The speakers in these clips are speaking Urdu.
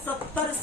70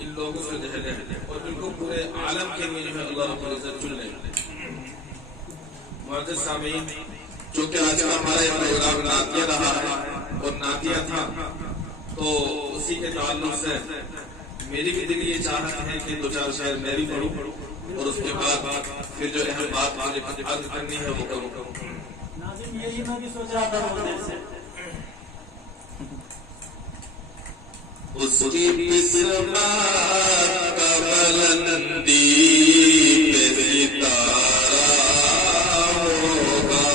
ان لوگوں سے جو ہے اور ان کو پورے عالم کے لیے جو ہے اللہ رب العزت چن لیں۔ معزز سامعین، چونکہ آج کا ہمارا یہ پروگرام نعتیہ رہا ہے اور نعتیہ تھا، تو اسی کے تعلق سے میری بھی دل یہ چاہت ہے کہ 2-4 شعر میں بھی پڑھوں اور اس کے بعد پھر جو اہم بات مجھے عرض کرنی ہے وہ کروں۔ ناظرین یہی میں بھی سوچ رہا تھا بہت دیر سے۔ اس کی بسمات کا بلندی پہ ستارہ ہوگا،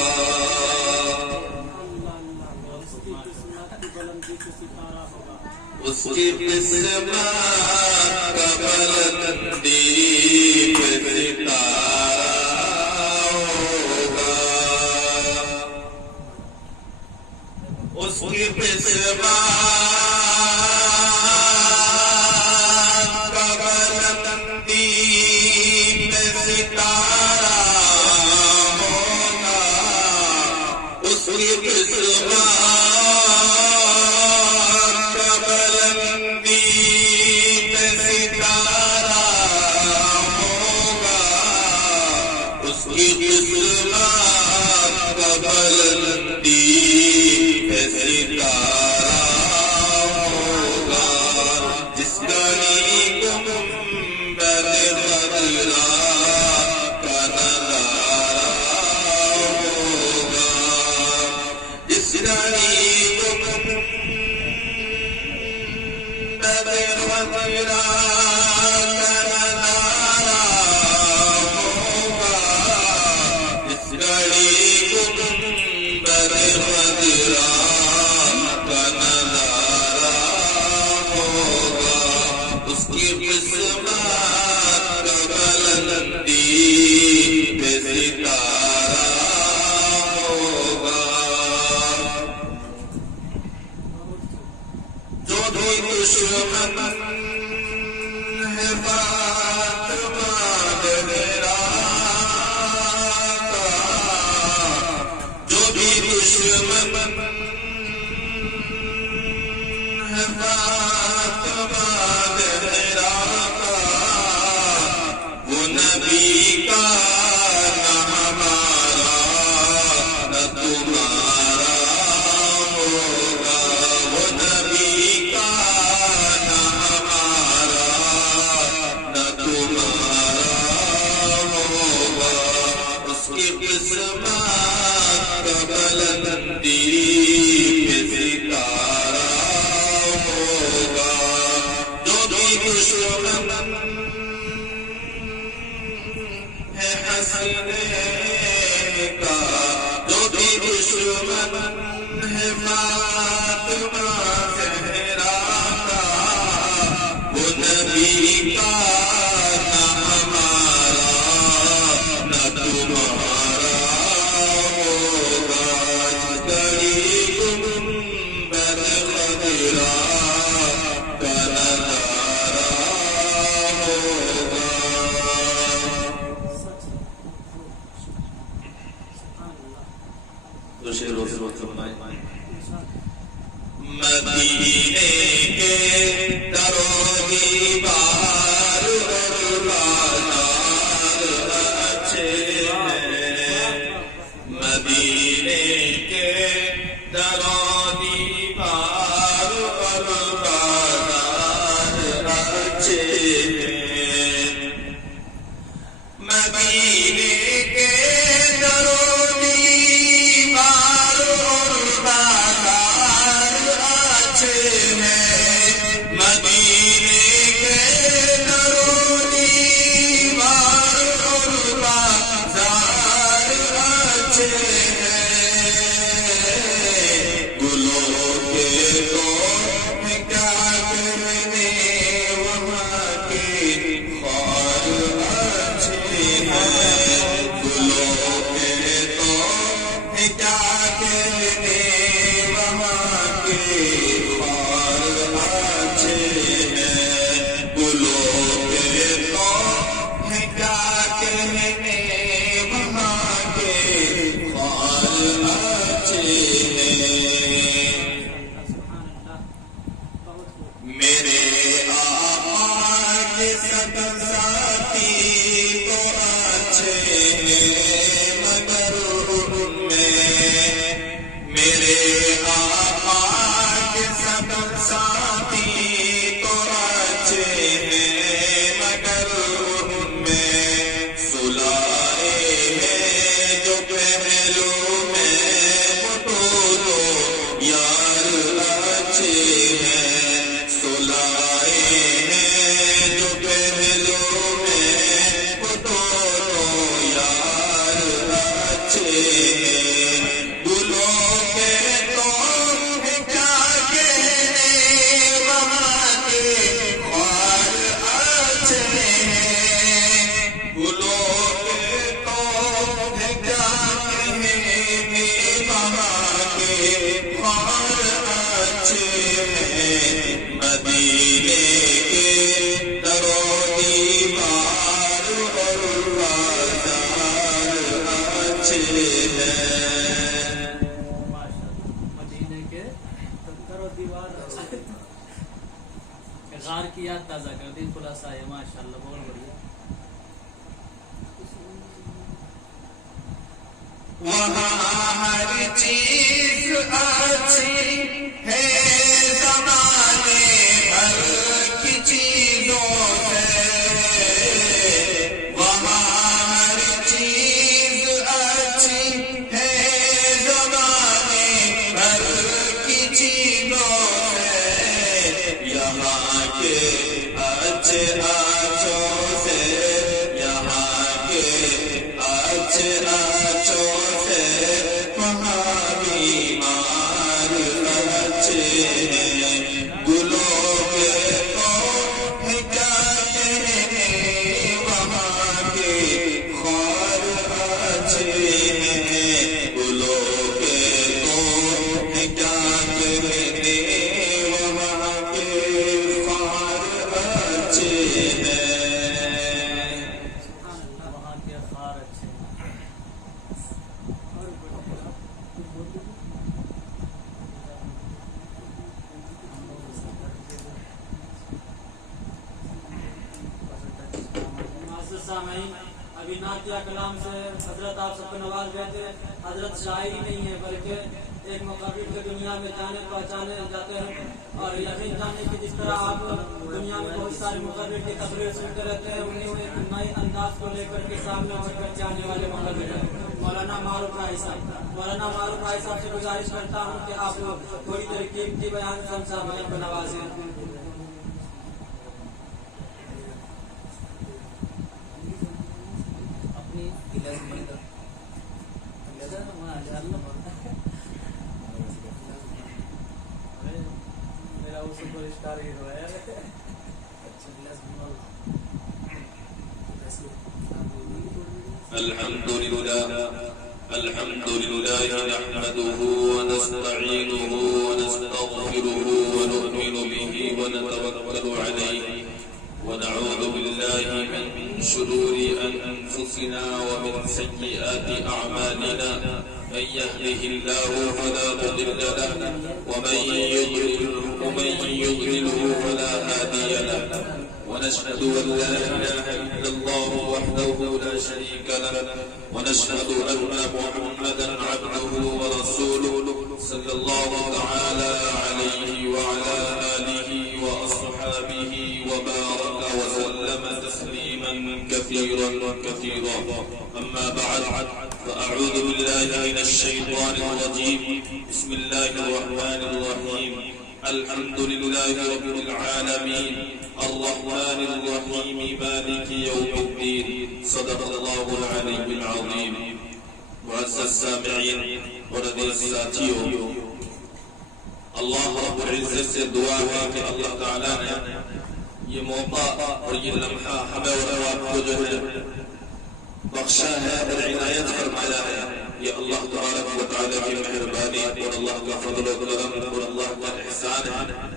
اس کی بسمات کا بلندی پہ ستارہ ہوگا، اس کی بسمات اچھے ہیں مگر ان میں میرے آقا کے سب ساتھی تو اچھے ہیں مگر ان میں سلائے ہیں جو پہلو میں وہ دونوں یار اچھے ہیں سلائے ہیں جو پہلو میں وہ دونوں یار اچھے ہیں گلوں کے تو کیا کہنے وہاں کے خار اچھے ہیں گلوں کے تو کیا کہنے وہاں کے خار اچھے ہیں مدینے کے در و دیوار اور بازار اچھے ہیں مدینے کے در و دیوار غار کی یاد تازہ کر دی خلاصہ ہے ماشاءاللہ بہت بڑھیا وہاں ہر چیز اچھی ہے زمانے بھر کی چیزوں سے وہاں ہر چیز اچھی ہے زمانے بھر کی چیزوں سے یہاں کے اچھے اچھوں سے یہاں کے اچھے اچھوں سے وہاں بیمار اچھے ہیں گلوں کے تو کیا کہنے وہاں کے خار اچھے ہیں گلوں کے تو کیا کہنے وہاں کے خار اچھے ہیں وہاں کے خار اچھے سامعین ابھی نعتیہ کلام سے حضرت آپ سب کو نواز گئے تھے حضرت شاعر ہی نہیں ہے بلکہ ایک مقابل کے دنیا میں جانے پہچانے جاتے ہیں اور یقین جانے کہ جس طرح آپ دنیا میں بہت سارے مقابل کی تقریر سنتے رہتے ہیں انہیں میں ایک نئے انداز کو لے کر کے سامنے ہو کر جانے والے مقابل ہیں مولانا معروف راہی صاحب مولانا معروف راہی صاحب سے گزارش کرتا ہوں کہ آپ تھوڑی دیر قیمتی بیان سے ہم سامعین کو نوازیں میرا وہ سپر اسٹار ہیرو ہے الحمد لله نحمده ونستعينه ونستغفره ونؤمن به ونتوكل عليه ونعوذ بالله من شرور أنفسنا ومن سيئات أعمالنا من يهده الله فلا مضل له ومن يضلله فلا هادي له ونشهد أن لا إله إلا الله وحده لا شريك له ونشهد أن محمدا عبده ورسوله صلى الله تعالى عليه وعلى آله وأصحابه وبارك وسلم تسليما كثيرا أما بعد فأعوذ بالله من الشيطان الرجيم بسم الله الرحمن الرحيم الحمد لله رب العالمين الرحمن الرحيم مالك يوم الدين صدق الله العلي العظيم معزز السامعين وعزیز ساتھیوں اللہ رب العزت سے دعا ہے کہ اللہ تعالیٰ نے یہ موقع اور یہ لمحہ ہمیں اور آپ کو جو ہے بخشا ہے اور عنایت فرمایا ہے یہ اللہ تبارک و تعالیٰ کی مہربانی اور اللہ کا فضل و کرم اور اللہ کا احسان ہے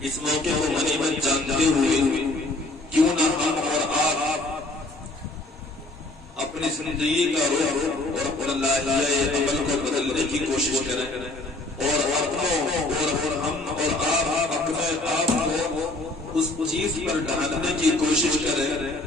اس موقع کو غنیمت جانتے ہوئے کیوں نہ ہم اور آپ اپنی زندگی کا رخ اور اپنا لائحہ عمل کو بدلنے کی کوشش کریں اور اپنوں اور ہم اور آپ اپنے آپ کو اس چیز پر ڈھالنے کی کوشش کریں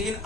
3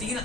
3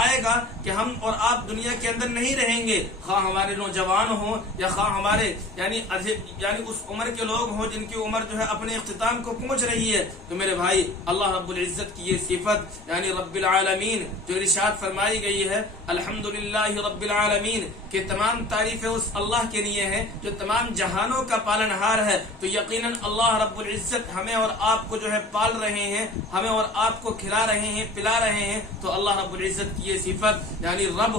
آئے گا کہ ہم اور آپ دنیا کے اندر نہیں رہیں گے، خواہ ہمارے نوجوان ہوں یا خواہ ہمارے یعنی اس عمر کے لوگ ہوں جن کی عمر جو ہے اپنے اختتام کو پہنچ رہی ہے۔ تو میرے بھائی اللہ رب العزت کی یہ صفت یعنی رب العالمین جو ارشاد فرمائی گئی ہے الحمدللہ رب العالمین کہ تمام تعریفیں اس اللہ کے لیے ہیں جو تمام جہانوں کا پالنہار ہے، تو یقیناً اللہ رب العزت ہمیں اور آپ کو جو ہے پال رہے ہیں، ہمیں اور آپ کو کھلا رہے ہیں، پلا رہے ہیں۔ تو اللہ رب العزت کی یہ صفت یعنی رب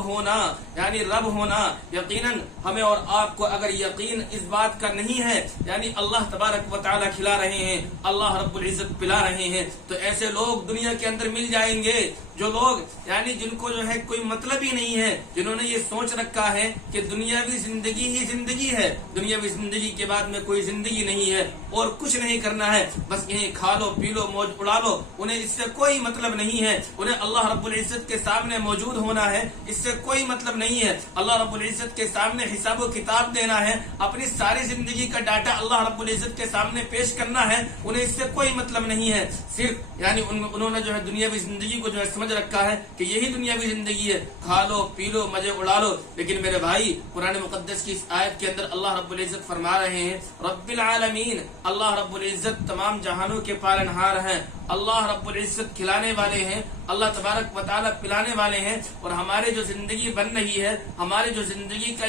ہونا یقیناً ہمیں اور آپ کو اگر یقین اس بات کا نہیں ہے یعنی اللہ تبارک و تعالی کھلا رہے ہیں، اللہ رب العزت پلا رہے ہیں، تو ایسے لوگ دنیا کے اندر مل جائیں گے جو لوگ یعنی جن کو جو ہے کوئی مطلب ہی نہیں ہے، جنہوں نے یہ سوچ رکھا ہے کہ دنیاوی زندگی ہی زندگی ہے، دنیاوی زندگی کے بعد میں کوئی زندگی نہیں ہے اور کچھ نہیں کرنا ہے، بس یہیں کھا لو پی لو موج اڑا لو، انہیں اس سے کوئی مطلب نہیں ہے، انہیں اللہ رب العزت کے سامنے موجود ہونا ہے، اس سے کوئی مطلب نہیں ہے، اللہ رب العزت کے سامنے حساب و کتاب دینا ہے، اپنی ساری زندگی کا ڈاٹا اللہ رب العزت کے سامنے پیش کرنا ہے، انہیں اس سے کوئی مطلب نہیں ہے، صرف یعنی انہوں نے جو ہے دنیاوی زندگی کو جو ہے سمجھ رکھا ہے کہ یہی دنیاوی زندگی ہے، کھا لو پی لو مزے اڑا لو۔ لیکن میرے بھائی قرآن مقدس کی اس آیت کے اندر اللہ رب العزت فرما رہے ہیں رب العالمین، اللہ رب العزت تمام جہانوں کے پالنہار ہیں، اللہ رب العزت کھلانے والے ہیں، اللہ تبارک و تعالی پلانے والے ہیں، اور ہمارے جو زندگی بن رہی ہے، ہمارے جو زندگی کا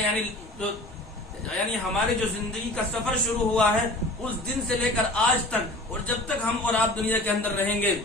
یعنی ہمارے جو زندگی کا سفر شروع ہوا ہے اس دن سے لے کر آج تک، اور جب تک ہم اور آپ دنیا کے اندر رہیں گے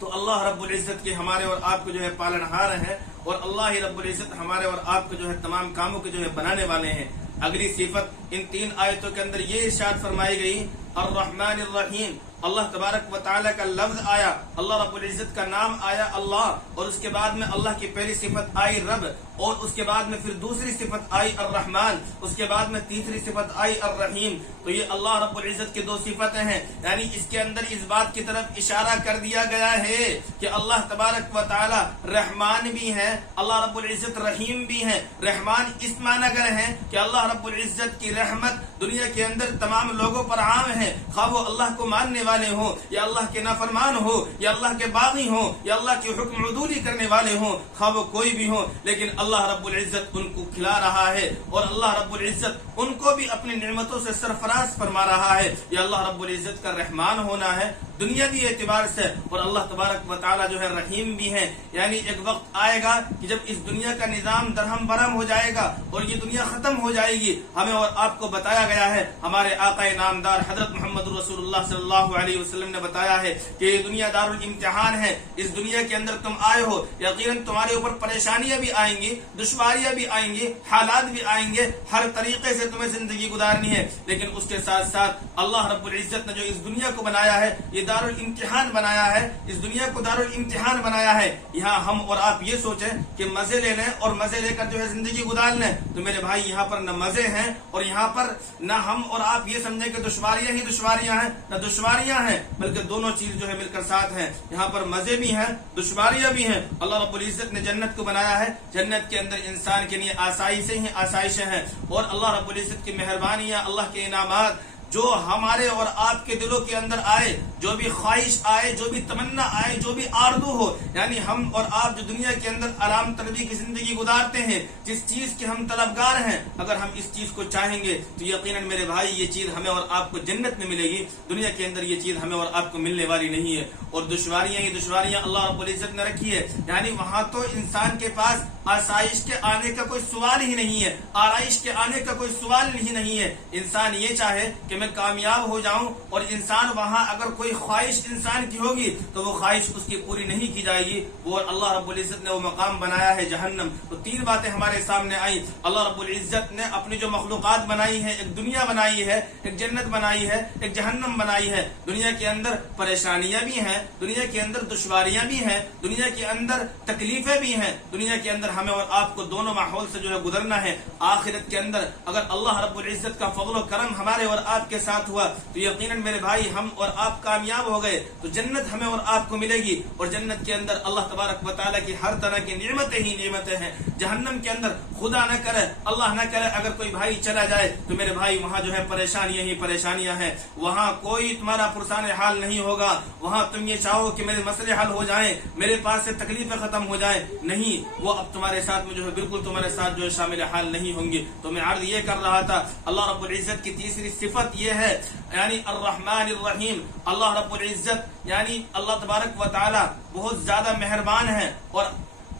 تو اللہ رب العزت کے ہمارے اور آپ کو جو ہے پالنہار ہیں، اور اللہ رب العزت ہمارے اور آپ کو جو ہے تمام کاموں کے جو ہے بنانے والے ہیں۔ اگلی صفت ان 3 آیتوں کے اندر یہ ارشاد فرمائی گئی الرحمن الرحیم، اللہ تبارک و تعالی کا لفظ آیا، اللہ رب العزت کا نام آیا اللہ، اور اس کے بعد میں اللہ کی پہلی صفت آئی رب، اور اس کے بعد میں پھر دوسری صفت آئی الرحمن، اس کے بعد میں تیسری صفت آئی الرحیم۔ تو یہ اللہ رب العزت کی 2 صفتیں ہیں، یعنی اس کے اندر اس بات کی طرف اشارہ کر دیا گیا ہے کہ اللہ تبارک و تعالی رحمان بھی ہے، اللہ رب العزت رحیم بھی ہے۔ رحمان اس معنی گر ہے کہ اللہ رب العزت کی رحمت دنیا کے اندر تمام لوگوں پر عام ہے، خواہ وہ اللہ کو ماننے والے ہوں یا اللہ کے نافرمان ہو یا اللہ کے باغی ہوں یا اللہ کی حکم عدولی کرنے والے ہوں، خواہ وہ کوئی بھی ہو، لیکن اللہ رب العزت ان کو کھلا رہا ہے، اور اللہ رب العزت ان کو بھی اپنی نعمتوں سے سرفراز فرما رہا ہے۔ یہ اللہ رب العزت کا رحمان ہونا ہے دنیاوی اعتبار سے، اور اللہ تبارک و تعالی جو ہے رحیم بھی ہے، یعنی ایک وقت آئے گا کہ جب اس دنیا کا نظام درہم برہم ہو جائے گا اور یہ دنیا ختم ہو جائے گی، ہمیں اور آپ کو بتایا گیا ہے، ہمارے آقا نامدار حضرت محمد رسول اللہ صلی اللہ علیہ وسلم نے بتایا ہے کہ یہ دنیا دار الامتحان ہے، اس دنیا کے اندر تم آئے ہو، یقیناً تمہارے اوپر پریشانیاں بھی آئیں گی، دشواریاں بھی آئیں گی، حالات بھی آئیں گے، ہر طریقے سے تمہیں زندگی گزارنی ہے، لیکن اس کے ساتھ ساتھ اللہ رب العزت نے جو اس دنیا کو بنایا ہے یہ دار الامتحان بنایا ہے، اس دنیا کو دار الامتحان بنایا ہے۔ یہاں ہم اور آپ یہ سوچیں کہ مزے لے لیں اور مزے لے کر جو ہے زندگی گزار لیں، تو میرے بھائی یہاں پر نہ مزے ہیں اور یہاں پر نہ ہم اور آپ یہ سمجھیں کہ دشواریاں ہی دشواریاں ہیں، نہ دشواریاں ہیں، بلکہ دونوں چیز جو ہے مل کر ساتھ ہیں۔ یہاں پر مزے بھی ہیں، دشواریاں بھی ہیں۔ اللہ رب العزت نے جنت کو بنایا ہے، جنت کے اندر انسان کے لیے آسائشیں ہی آسائشیں ہیں، اور اللہ رب العزت کی مہربانیاں، اللہ کے انعامات جو ہمارے اور آپ کے دلوں کے اندر آئے، جو بھی خواہش آئے، جو بھی تمنا آئے، جو بھی آرزو ہو، یعنی ہم اور آپ جو دنیا کے اندر آرام طلبی کی زندگی گزارتے ہیں، جس چیز کے ہم طلبگار ہیں، اگر ہم اس چیز کو چاہیں گے تو یقیناً میرے بھائی یہ چیز ہمیں اور آپ کو جنت میں ملے گی، دنیا کے اندر یہ چیز ہمیں اور آپ کو ملنے والی نہیں ہے۔ اور دشواریاں ہی دشواریاں اللہ رب العزت نے رکھی ہے، یعنی وہاں تو انسان کے پاس آسائش کے آنے کا کوئی سوال ہی نہیں ہے، آرائش کے آنے کا کوئی سوال ہی نہیں ہے۔ انسان یہ چاہے کہ میں کامیاب ہو جاؤں، اور انسان وہاں اگر کوئی خواہش انسان کی ہوگی تو وہ خواہش اس کی پوری نہیں کی جائے گی، وہ اللہ رب العزت نے وہ مقام بنایا ہے جہنم۔ تو 3 باتیں ہمارے سامنے آئی، اللہ رب العزت نے اپنی جو مخلوقات بنائی ہے، ایک دنیا بنائی ہے، ایک جنت بنائی ہے، ایک جہنم بنائی ہے۔ دنیا کے اندر پریشانیاں بھی ہیں، دنیا کے اندر دشواریاں بھی ہیں، دنیا کے اندر تکلیفیں بھی ہیں، دنیا کے اندر ہمیں اور آپ کو دونوں ماحول سے جو ہے گزرنا ہے. آخرت کے اندر اگر اللہ رب العزت کا فضل و کرم ہمارے اور آپ کے ساتھ ہوا تو یقیناً میرے بھائی ہم اور آپ کامیاب ہو گئے, تو جنت ہمیں اور آپ کو ملے گی, اور جنت کے اندر اللہ تبارک و تعالیٰ کی ہر طرح کی نعمتیں ہی نعمتیں ہیں. جہنم کے اندر خدا نہ کرے, اللہ نہ کرے, اگر کوئی بھائی چلا جائے تو میرے بھائی وہاں جو ہے پریشانیاں ہی پریشانیاں ہیں. وہاں کوئی تمہارا پرسان حال نہیں ہوگا. وہاں تم یہ چاہو کہ میرے مسئلے حل ہو جائیں, میرے پاس سے تکلیفیں ختم ہو جائیں, نہیں, وہ اب تمہارے ساتھ میں جو ہے بالکل تمہارے ساتھ جو ہے شامل حال نہیں ہوں گی. تو میں عرض یہ کر رہا تھا, اللہ رب العزت کی تیسری صفت یہ ہے یعنی الرحمن الرحیم. اللہ رب العزت یعنی اللہ تبارک و تعالی بہت زیادہ مہربان ہے, اور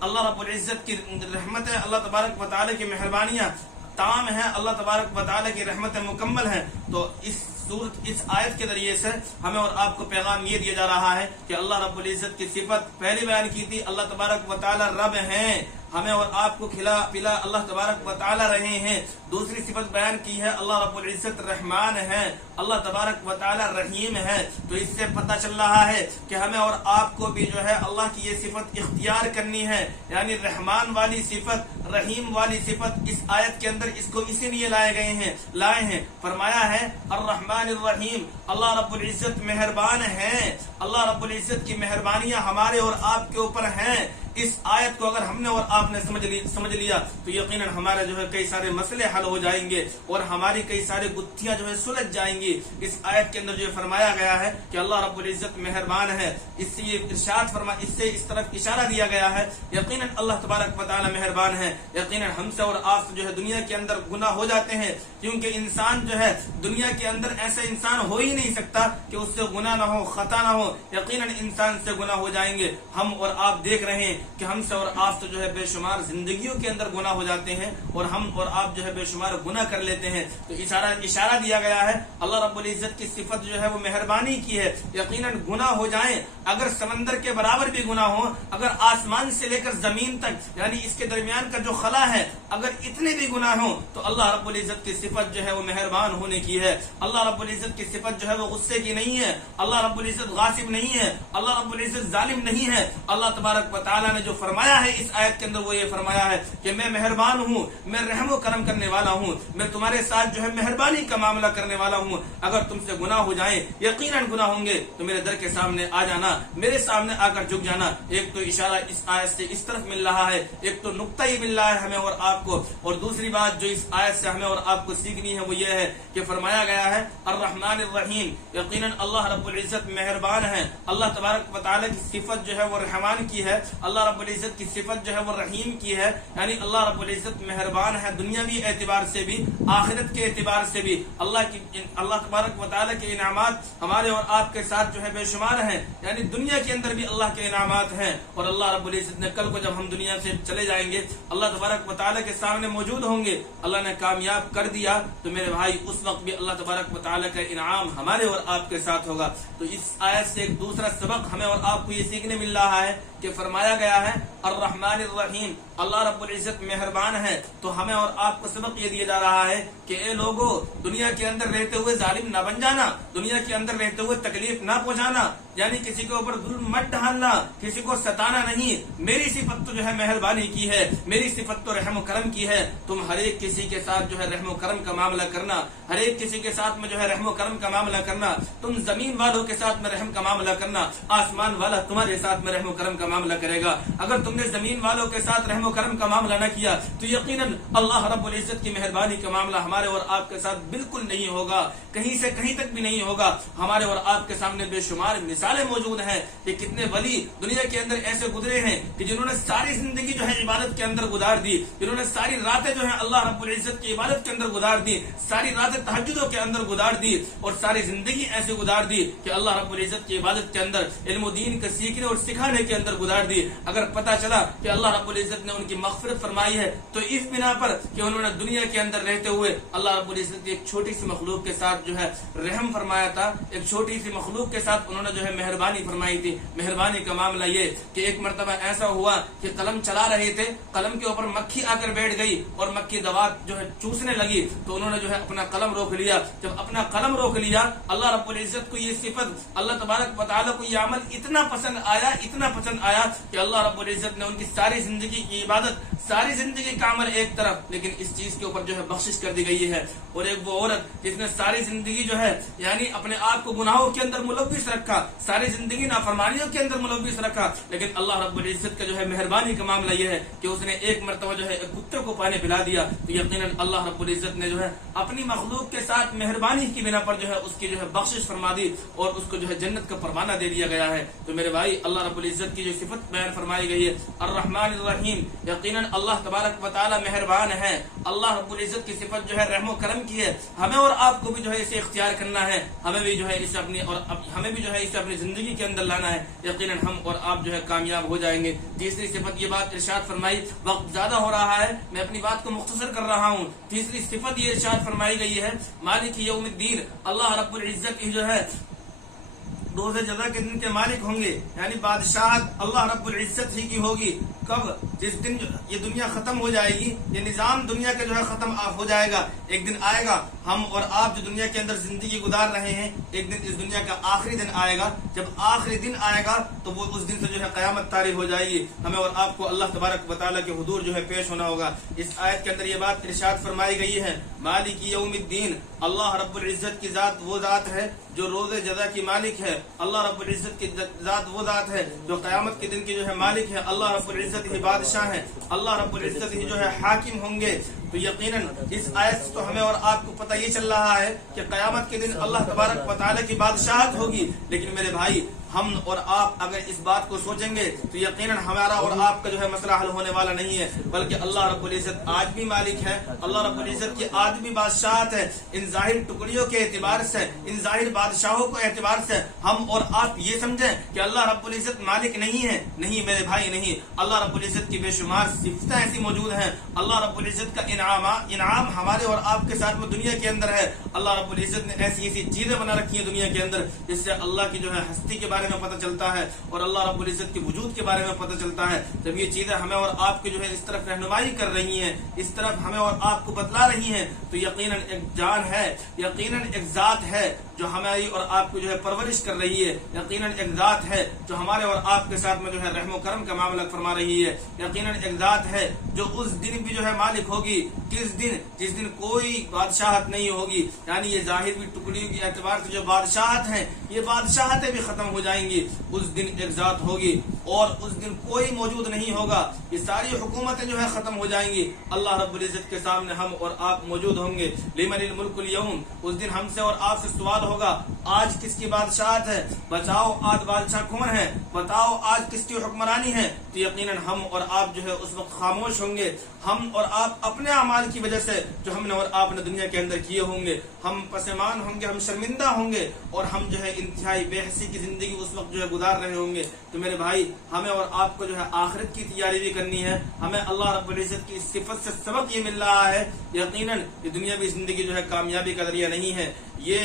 اللہ رب العزت کی رحمت ہے, اللہ تبارک و تعالی کی مہربانیاں تمام ہیں, اللہ تبارک و تعالی کی رحمتیں مکمل ہیں. تو اس آیت کے ذریعے سے ہمیں اور آپ کو پیغام یہ دیا جا رہا ہے کہ اللہ رب العزت کی صفت پہلی بیان کی تھی, اللہ تبارک و تعالی رب ہیں, ہمیں اور آپ کو کھلا پلا اللہ تبارک و تعالی رہے ہیں. دوسری صفت بیان کی ہے اللہ رب العزت رحمان ہے, اللہ تبارک و تعالی رحیم ہے. تو اس سے پتہ چل رہا ہے کہ ہمیں اور آپ کو بھی جو ہے اللہ کی یہ صفت اختیار کرنی ہے, یعنی رحمان والی صفت, رحیم والی صفت اس آیت کے اندر اس کو اسی لیے لائے ہیں. فرمایا ہے الرحمن الرحیم, اللہ رب العزت مہربان ہیں, اللہ رب العزت کی مہربانیاں ہمارے اور آپ کے اوپر ہیں. اس آیت کو اگر ہم نے اور آپ نے سمجھ لیا تو یقیناً ہمارے جو ہے کئی سارے مسئلے حل ہو جائیں گے, اور ہماری کئی سارے گتھیاں جو ہے سلجھ جائیں گی. اس آیت کے اندر جو فرمایا گیا ہے کہ اللہ رب العزت مہربان ہے, اس سے یہ ارشاد اس سے اس طرف اشارہ دیا گیا ہے یقیناً اللہ تبارک و تعالی مہربان ہے. یقیناً ہم سے اور آپ سے جو ہے دنیا کے اندر گناہ ہو جاتے ہیں, کیونکہ انسان جو ہے دنیا کے اندر ایسا انسان ہو ہی نہیں سکتا کہ اس سے گناہ نہ ہو, خطا نہ ہو. یقیناً انسان سے گناہ ہو جائیں گے. ہم اور آپ دیکھ رہے ہیں کہ ہم سے اور آپ سے جو ہے بے شمار زندگیوں کے اندر گناہ ہو جاتے ہیں, اور ہم اور آپ جو ہے بے شمار گناہ کر لیتے ہیں. تو اشارہ دیا گیا ہے اللہ رب العزت کی صفت جو ہے وہ مہربانی کی ہے. یقیناً گناہ ہو جائیں, اگر سمندر کے برابر بھی گناہ ہو, اگر آسمان سے لے کر زمین تک یعنی اس کے درمیان کا جو خلا ہے اگر اتنے بھی گناہ ہوں, تو اللہ رب العزت کی صفت جو ہے وہ مہربان ہونے کی ہے. اللہ رب العزت کی صفت جو ہے وہ غصے کی نہیں ہے, اللہ رب العزت غاصب نہیں ہے, اللہ رب العزت ظالم نہیں ہے. اللہ تبارک و تعالی نے جو فرمایا ہے اس آیت کے اندر وہ یہ فرمایا ہے کہ میں مہربان ہوں, میں رحم و کرم کرنے والا ہوں, میں تمہارے ساتھ جو ہے مہربانی کا معاملہ کرنے والا ہوں. اگر تم سے گناہ ہو جائیں, یقیناً گناہ ہوں گے, تو میرے در کے سامنے آ جانا, میرے سامنے آ کر جھک جانا. ایک تو اشارہ اس آیت سے اس طرف مل رہا ہے, ایک تو نقطہ ہی مل رہا ہے ہمیں اور آپ کو, اور دوسری بات جو اس آیت سے ہمیں اور آپ کو سیکھنی ہے وہ یہ ہے کہ فرمایا گیا ہے الرحمن الرحیم, یقیناً اللہ رب العزت مہربان ہے. اللہ تبارک و تعالی کی صفت جو ہے وہ رحمان کی ہے, اللہ رب العزت کی صفت جو ہے وہ رحیم کی ہے, یعنی اللہ رب العزت مہربان ہے دنیاوی اعتبار سے بھی, آخرت کے اعتبار سے بھی. اللہ تبارک و تعالی کے انعامات ہمارے اور آپ کے ساتھ جو ہے بے شمار ہیں, یعنی دنیا کے اندر بھی اللہ کے انعامات ہیں, اور اللہ رب العزت نے کل کو جب ہم دنیا سے چلے جائیں گے اللہ تبارک و تعالی کے سامنے موجود ہوں گے, اللہ نے کامیاب کر دیا تو میرے بھائی اس وقت بھی اللہ تبارک و تعالی کا انعام ہمارے اور آپ کے ساتھ ہوگا. تو اس آیت سے ایک دوسرا سبق ہمیں اور آپ کو یہ سیکھنے مل رہا ہے کہ فرمایا گیا ہے الرحمن الرحیم, اللہ رب العزت مہربان ہے. تو ہمیں اور آپ کو سبق یہ دیا جا رہا ہے کہ اے لوگو, دنیا کے اندر رہتے ہوئے ظالم نہ بن جانا, دنیا کے اندر رہتے ہوئے تکلیف نہ پہنچانا, یعنی کسی کے اوپر ظلم مت ڈھالنا, کسی کو ستانا نہیں. میری صفت تو جو ہے مہربانی کی ہے, میری صفت تو رحم و کرم کی ہے. تم ہر ایک کسی کے ساتھ جو ہے رحم و کرم کا معاملہ کرنا, ہر ایک کسی کے ساتھ میں جو ہے رحم و کرم کا معاملہ کرنا. تم زمین والوں کے ساتھ میں رحم کا معاملہ کرنا, آسمان والا تمہارے ساتھ میں رحم و کرم کا معاملہ کرے گا. اگر تم نے زمین والوں کے ساتھ رحم و کرم کا معاملہ نہ کیا تو یقیناً اللہ رب العزت کی مہربانی کا معاملہ ہمارے اور آپ کے ساتھ بالکل نہیں ہوگا, کہیں سے کہیں تک بھی نہیں ہوگا. ہمارے اور آپ کے سامنے بے شمار مثالیں موجود ہیں کہ کتنے ولی دنیا کے اندر ایسے گزرے ہیں کہ جنہوں نے ساری زندگی جو ہے عبادت کے اندر گزار دی, جنہوں نے ساری راتیں جو ہے اللہ رب العزت کی عبادت کے اندر گزار دی, ساری راتیں تہجدوں کے اندر گزار دی, اور ساری زندگی ایسے گزار دی کہ اللہ رب العزت کی عبادت کے اندر علم و دین کے سیکھنے اور سکھانے کے اندر گزار دی. اگر پتہ چلا کہ اللہ رب العزت نے ان کی مغفرت فرمائی ہے تو اس بنا پر کہ انہوں نے دنیا کے اندر رہتے ہوئے اللہ رب العزت کی ایک چھوٹی سی مخلوق کے ساتھ جو ہے رحم فرمایا تھا, ایک چھوٹی سی مخلوق کے ساتھ انہوں نے جو ہے مہربانی فرمائی تھی. مہربانی کا معاملہ یہ کہ ایک مرتبہ ایسا ہوا کہ قلم چلا رہے تھے, قلم کے اوپر مکھی آ کر بیٹھ گئی اور مکھی دوا جو ہے چوسنے لگی, تو انہوں نے جو ہے اپنا قلم روک لیا. جب اپنا قلم روک لیا, اللہ رب العزت کو یہ صفت, اللہ تبارک و تعالی کو یہ عمل اتنا پسند آیا کہ اللہ رب العزت العزت نے ان کی ساری زندگی کی عبادت، ساری زندگی کا عمل ایک طرف، لیکن اس چیز کے اوپر جو ہے بخشش کر دی گئی ہے. اور ایک وہ عورت جس نے ساری زندگی جو ہے یعنی اپنے آپ کو گناہوں کے اندر ملوث رکھا، ساری زندگی نافرمانیوں کے اندر ملوث رکھا، لیکن اللہ رب العزت کا جو ہے مہربانی کا معاملہ یہ ہے کہ اس نے ایک مرتبہ جو ہے ایک کتے کو پانی پلا دیا، تو یقیناً اللہ رب العزت نے جو ہے اپنی مخلوق کے ساتھ مہربانی کی بنا پر جو ہے اس کی جو ہے بخشش فرما دی اور اس کو جو ہے جنت کا پروانہ دے دیا گیا ہے. تو میرے بھائی، اللہ رب العزت کی جو صفت بیان فرمائی گئی ہے الرحمن الرحیم، یقیناً اللہ تبارک و تعالی مہربان ہے. اللہ رب العزت کی صفت جو ہے رحم و کرم کی ہے. ہمیں اور آپ کو بھی جو ہے اسے اختیار کرنا ہے، ہمیں بھی جو ہے اسے اپنی زندگی کے اندر لانا ہے. یقیناً ہم اور آپ جو ہے کامیاب ہو جائیں گے. تیسری صفت، یہ بات ارشاد فرمائی، وقت زیادہ ہو رہا ہے، میں اپنی بات کو مختصر کر رہا ہوں. تیسری صفت یہ ارشاد فرمائی گئی ہے مالک یوم الدین، اللہ رب العزت ہی جو ہے روز جزا کے دن کے مالک ہوں گے، یعنی بادشاہت اللہ رب العزت ہی کی ہوگی. کب؟ جس دن یہ دنیا ختم ہو جائے گی، یہ نظام دنیا کا جو ہے ختم ہو جائے گا. ایک دن آئے گا، ہم اور آپ جو دنیا کے اندر زندگی گزار رہے ہیں، ایک دن اس دنیا کا آخری دن آئے گا. جب آخری دن آئے گا تو وہ اس دن سے جو ہے قیامت طاری ہو جائے گی. ہمیں اور آپ کو اللہ تبارک و تعالیٰ کے حضور جو ہے پیش ہونا ہوگا. اس آیت کے اندر یہ بات ارشاد فرمائی گئی ہے مالک یوم الدین، اللہ رب العزت کی ذات وہ ذات ہے جو روز جزا کی مالک ہے. اللہ رب العزت کی ذات وہ ذات ہے جو قیامت کے دن کی جو ہے مالک ہے. اللہ رب العزت ہی بادشاہ ہے، اللہ رب العزت ہی جو ہے حاکم ہوں گے. تو یقیناً اس آیت سے تو ہمیں اور آپ کو پتہ یہ چل رہا ہے کہ قیامت کے دن اللہ تبارک و تعالیٰ کی بادشاہت ہوگی. لیکن میرے بھائی، ہم اور آپ اگر اس بات کو سوچیں گے تو یقیناً ہمارا اور آپ کا جو ہے مسئلہ حل ہونے والا نہیں ہے، بلکہ اللہ رب العزت آج بھی مالک ہے. اللہ رب العزت کی آج بھی بادشاہت ہے. ان ظاہر ٹکڑیوں کے اعتبار سے، ان ظاہر بادشاہوں کے اعتبار سے ہم اور آپ یہ سمجھیں کہ اللہ رب العزت مالک نہیں ہے. نہیں میرے بھائی، نہیں. اللہ رب العزت کی بے شمار صفتیں ایسی موجود ہیں. اللہ رب العزت کا انعام ہمارے اور آپ کے ساتھ میں دنیا کے اندر ہے. اللہ رب العزت نے ایسی چیزیں بنا رکھی ہیں دنیا کے اندر جس سے اللہ کی جو ہے ہستی کے بارے میں پتہ چلتا ہے اور اللہ رب العزت کے وجود کے بارے میں پتہ چلتا ہے. جب یہ چیزیں ہمیں اور آپ کی جو ہے اس طرف رہنمائی کر رہی ہیں، اس طرف ہمیں اور آپ کو بتلا رہی ہیں، تو یقیناً ایک جان ہے، یقیناً ایک ذات ہے جو ہماری اور آپ کو جو ہے پرورش کر رہی ہے. یقیناً ایک ذات ہے جو ہمارے اور آپ کے ساتھ میں جو ہے رحم و کرم کا معاملہ فرما رہی ہے. یقیناً ایک ذات ہے جو اس دن بھی جو ہے مالک ہوگی. کس دن؟ جس دن کوئی بادشاہت نہیں ہوگی. یعنی یہ ظاہر بھی ٹکڑیوں کے اعتبار سے جو بادشاہت ہیں، یہ بادشاہتیں بھی ختم ہو جائیں گی. اس دن ایک ذات ہوگی اور اس دن کوئی موجود نہیں ہوگا. یہ ساری حکومتیں جو ہے ختم ہو جائیں گی. اللہ رب العزت کے سامنے ہم اور آپ موجود ہوں گے. لمن الملک اليوم، اس دن ہم سے اور آپ سے سوال ہوگا، آج کس کی بادشاہت ہے؟ بتاؤ آج بادشاہ کون ہے؟ بتاؤ آج کس کی حکمرانی ہے؟ تو یقیناً ہم اور آپ جو ہے اس وقت خاموش ہوں گے. ہم اور آپ اپنے اعمال کی وجہ سے جو ہم نے اور آپ نے دنیا کے اندر کیے ہوں گے، ہم پسمان ہوں گے، ہم شرمندہ ہوں گے اور ہم جو ہے انتہائی بے حسی کی زندگی اس وقت جو ہے گزار رہے ہوں گے. تو میرے بھائی، ہمیں اور آپ کو جو ہے آخرت کی تیاری بھی کرنی ہے. ہمیں اللہ رب العزت کی صفت سے سبق یہ مل رہا ہے، یقیناً یہ دنیاوی زندگی جو ہے کامیابی کا ذریعہ نہیں ہے. یہ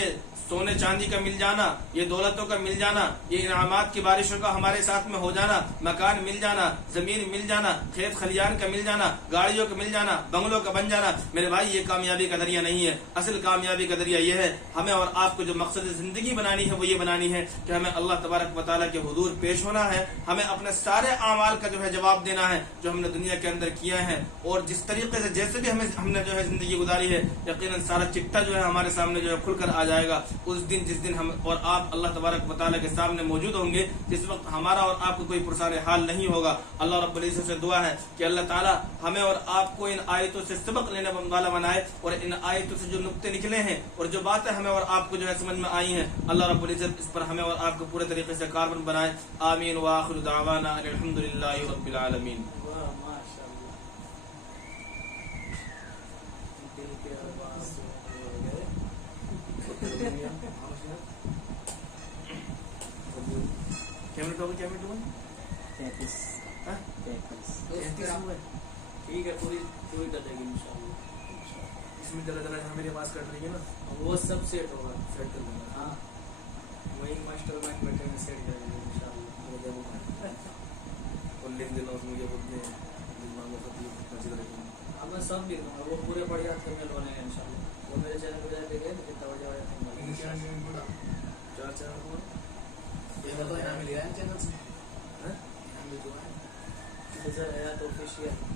سونے چاندی کا مل جانا، یہ دولتوں کا مل جانا، یہ انعامات کی بارشوں کا ہمارے ساتھ میں ہو جانا، مکان مل جانا، زمین مل جانا، کھیت خلیان کا مل جانا، گاڑیوں کا مل جانا، بنگلوں کا بن جانا، میرے بھائی یہ کامیابی کا ذریعہ نہیں ہے. اصل کامیابی کا ذریعہ یہ ہے، ہمیں اور آپ کو جو مقصد زندگی بنانی ہے وہ یہ بنانی ہے کہ ہمیں اللہ تبارک و تعالیٰ کے حضور پیش ہونا ہے. ہمیں اپنے سارے اعمال کا جو ہے جواب دینا ہے جو ہم نے دنیا کے اندر کیا ہے، اور جس طریقے سے جیسے بھی ہم نے جو ہے زندگی گزاری ہے، یقیناً سارا چٹا جو ہے ہمارے سامنے جو ہے کھل کر آ جائے گا. اس دن جس دن ہم اور آپ اللہ تبارک و تعالیٰ کے سامنے موجود ہوں گے، جس وقت ہمارا اور آپ کو کوئی پرسان حال نہیں ہوگا. اللہ رب العزت سے دعا ہے کہ اللہ تعالیٰ ہمیں اور آپ کو ان آیتوں سے سبق لینے والا بنائے، اور ان آیتوں سے جو نقطے نکلے ہیں اور جو باتیں ہمیں اور آپ کو جو ہے سمجھ میں آئی ہیں، اللہ رب العزت اس پر ہمیں اور آپ کو پورے طریقے سے کاربن بنائے. آمین. وآخر دعوانا الحمدللہ رب العالمین. ٹھیک ہے، پوری کر دیں گے انشاءاللہ. اس میں ذرا ہماری آواز کٹ رہی ہے نا، وہ سب سیٹ ہوگا. سیٹ کر دیں گے. ہاں، وہی ماسٹر مائنڈ بیٹھے میں سیٹ کر دیں گے انشاءاللہ. اور لکھ دینا اس میں یہ بولتے ہیں اب میں سب لکھ دوں گا، وہ پورے بڑھیا تھمنیل ہونے ہیں انشاءاللہ. وہ میرے چینل پہ جا کے گئے کتنا بڑھیا چار appreciate.